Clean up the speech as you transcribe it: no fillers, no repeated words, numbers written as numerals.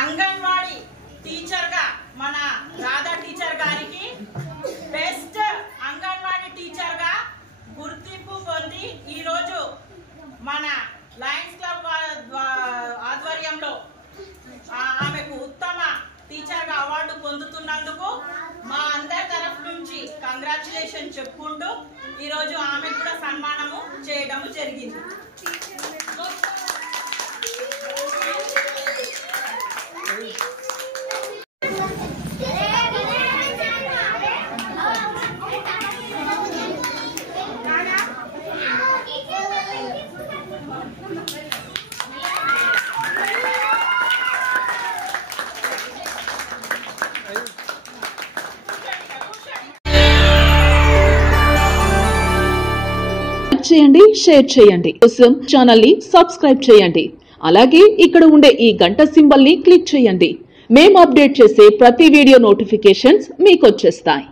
Anganwadi teacher గా మన Radha teacher గారికి బెస్ట్ అంగన్వాడీ టీచర్ గా గుర్తింపు పొంది ఈ రోజు మన లయన్స్ క్లబ్ ఆధ్వర్యంలో ఆమెకు ఉత్తమ టీచర్ గా అవార్డు పొందుతున్నందుకు మా అందరి తరఫు నుంచి కంగ్రాచులేషన్ చెప్పుకుంటూ ఈ రోజు ఆమెకు కూడా సన్మానము చేయడం జరిగింది. చేయండి, షేర్ చేయండి. కోసం ఛానల్ ని సబ్స్క్రైబ్ చేయండి. అలాగే ఇక్కడ ఉండే ఈ గంట సింబల్ ని క్లిక్ చేయండి. మేము అప్డేట్ చేసే ప్రతి వీడియో నోటిఫికేషన్స్ మీకు వచ్చేస్తాయి.